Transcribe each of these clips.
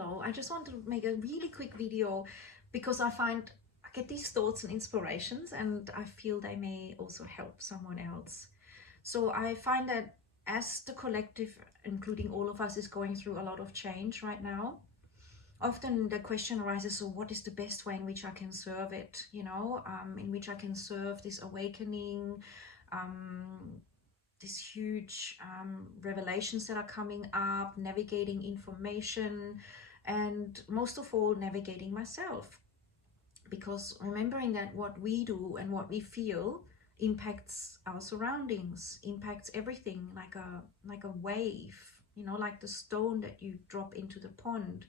hello. I just want to make a really quick video because I get these thoughts and inspirations, and I feel they may also help someone else. So I find that as the collective, including all of us, is going through a lot of change right now, often the question arises, so what is the best way in which I can serve it, in which I can serve this awakening, these huge revelations that are coming up, navigating information, and most of all, navigating myself. Because remembering that what we do and what we feel impacts our surroundings, impacts everything, like a wave, like the stone that you drop into the pond.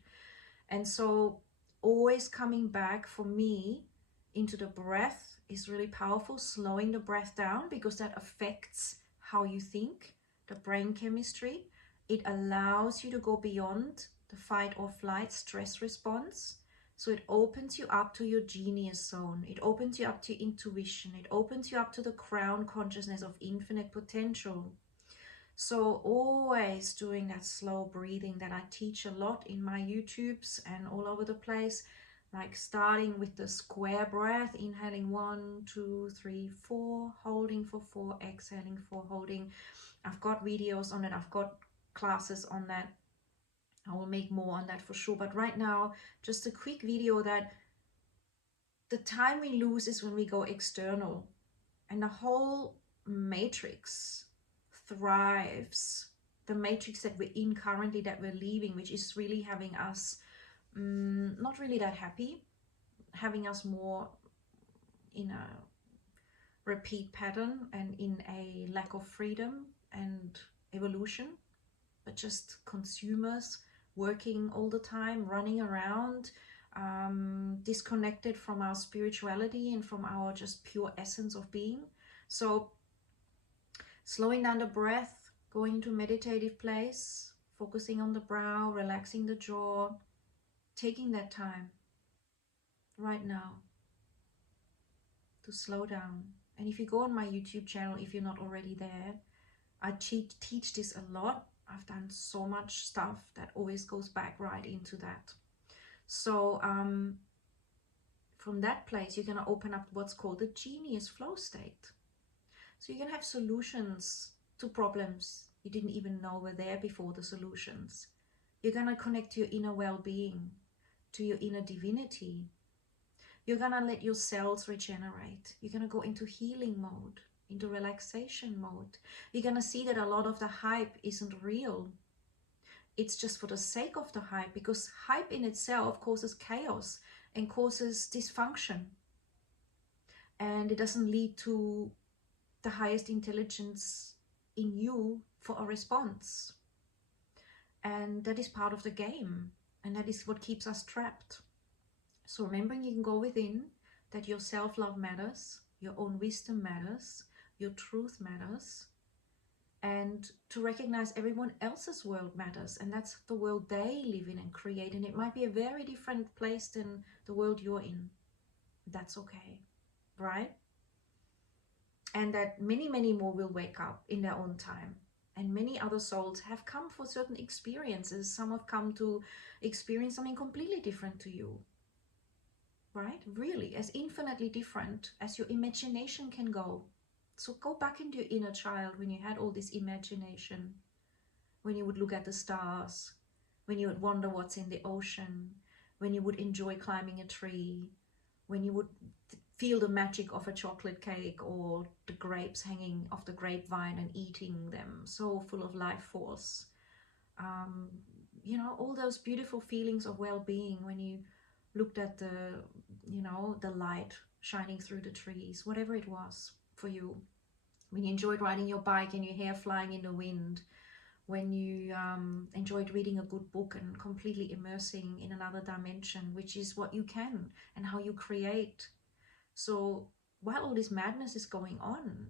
And so always coming back for me into the breath is really powerful, slowing the breath down, because that affects how you think, the brain chemistry. It allows you to go beyond the fight or flight stress response. So it opens you up to your genius zone. It opens you up to intuition. It opens you up to the crown consciousness of infinite potential. So always doing that slow breathing that I teach a lot in my YouTubes and all over the place, like starting with the square breath, inhaling 1, 2, 3, 4, holding for 4, exhaling 4, holding. I've got videos on it. I've got classes on that. I will make more on that for sure. But right now, just a quick video that the time we lose is when we go external, and the whole matrix thrives, the matrix that we're in currently, that we're leaving, which is really having us not really that happy, having us more in a repeat pattern and in a lack of freedom and evolution, but just consumers working all the time, running around, disconnected from our spirituality and from our just pure essence of being. So slowing down the breath, going into meditative place, focusing on the brow, relaxing the jaw, taking that time right now to slow down. And if you go on my YouTube channel, if you're not already there, I teach this a lot. I've done so much stuff that always goes back right into that. So from that place, you're going to open up what's called the genius flow state. So you can have solutions to problems you didn't even know were there before the solutions. You're going to connect to your inner well-being, to your inner divinity. You're going to let your cells regenerate. You're going to go into healing mode, into relaxation mode. You're going to see that a lot of the hype isn't real. It's just for the sake of the hype, because hype in itself causes chaos and causes dysfunction. And it doesn't lead to the highest intelligence in you for a response. And that is part of the game. And that is what keeps us trapped. So remembering you can go within, that your self-love matters, your own wisdom matters, your truth matters, and to recognize everyone else's world matters, and that's the world they live in and create, and it might be a very different place than the world you're in. That's okay, right? And that many, many more will wake up in their own time. And many other souls have come for certain experiences. Some have come to experience something completely different to you. Right? Really, as infinitely different as your imagination can go. So go back into your inner child when you had all this imagination, when you would look at the stars, when you would wonder what's in the ocean, when you would enjoy climbing a tree, when you would feel the magic of a chocolate cake or the grapes hanging off the grapevine and eating them, so full of life force. All those beautiful feelings of well-being when you looked at the light shining through the trees, whatever it was for you. When you enjoyed riding your bike and your hair flying in the wind, when you enjoyed reading a good book and completely immersing in another dimension, which is what you can and how you create. So while all this madness is going on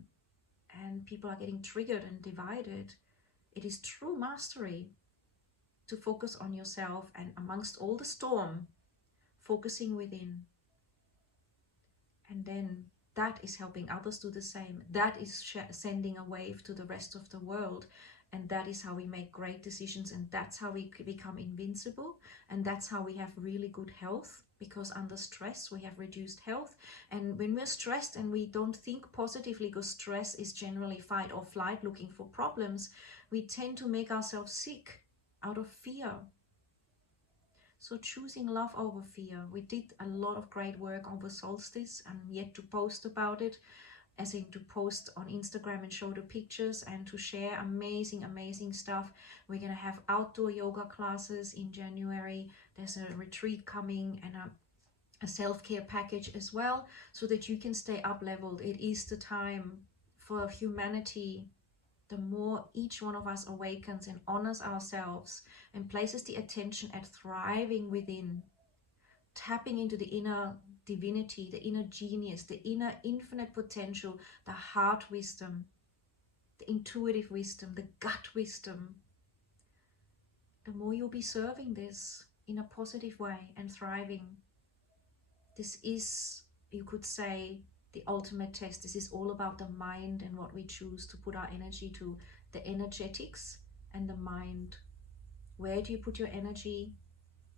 and people are getting triggered and divided, it is true mastery to focus on yourself, and amongst all the storm, focusing within. And then that is helping others do the same. That is sending a wave to the rest of the world. And that is how we make great decisions, and that's how we become invincible, and that's how we have really good health, because under stress we have reduced health. And when we're stressed and we don't think positively, because stress is generally fight or flight, looking for problems, we tend to make ourselves sick out of fear. So choosing love over fear. We did a lot of great work over solstice. I'm yet to post about it, as in to post on Instagram and show the pictures and to share amazing stuff. We're going to have outdoor yoga classes in January. There's a retreat coming, and a self-care package as well, so that you can stay up leveled. It is the time for humanity. The more each one of us awakens and honors ourselves and places the attention at thriving within, tapping into the inner divinity, the inner genius, the inner infinite potential, the heart wisdom, the intuitive wisdom, the gut wisdom, the more you'll be serving this in a positive way and thriving. This is, you could say, the ultimate test. This is all about the mind and what we choose to put our energy to, the energetics and the mind. Where do you put your energy?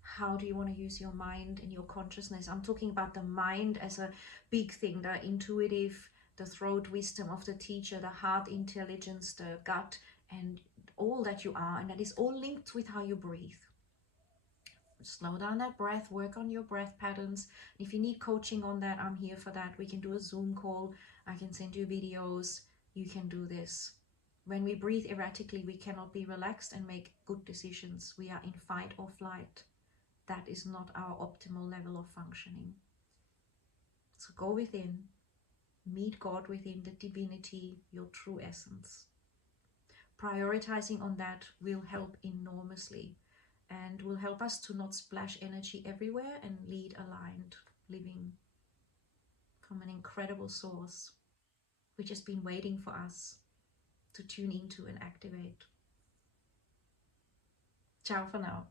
How do you want to use your mind and your consciousness? I'm talking about the mind as a big thing, the intuitive, the throat wisdom of the teacher, the heart intelligence, the gut, and all that you are. And that is all linked with how you breathe. Slow down that breath, work on your breath patterns. If you need coaching on that, I'm here for that. We can do a Zoom call. I can send you videos. You can do this. When we breathe erratically, we cannot be relaxed and make good decisions. We are in fight or flight. That is not our optimal level of functioning. So go within, meet God within, the divinity, your true essence. Prioritizing on that will help enormously, and will help us to not splash energy everywhere and lead aligned living from an incredible source which has been waiting for us to tune into and activate. Ciao for now.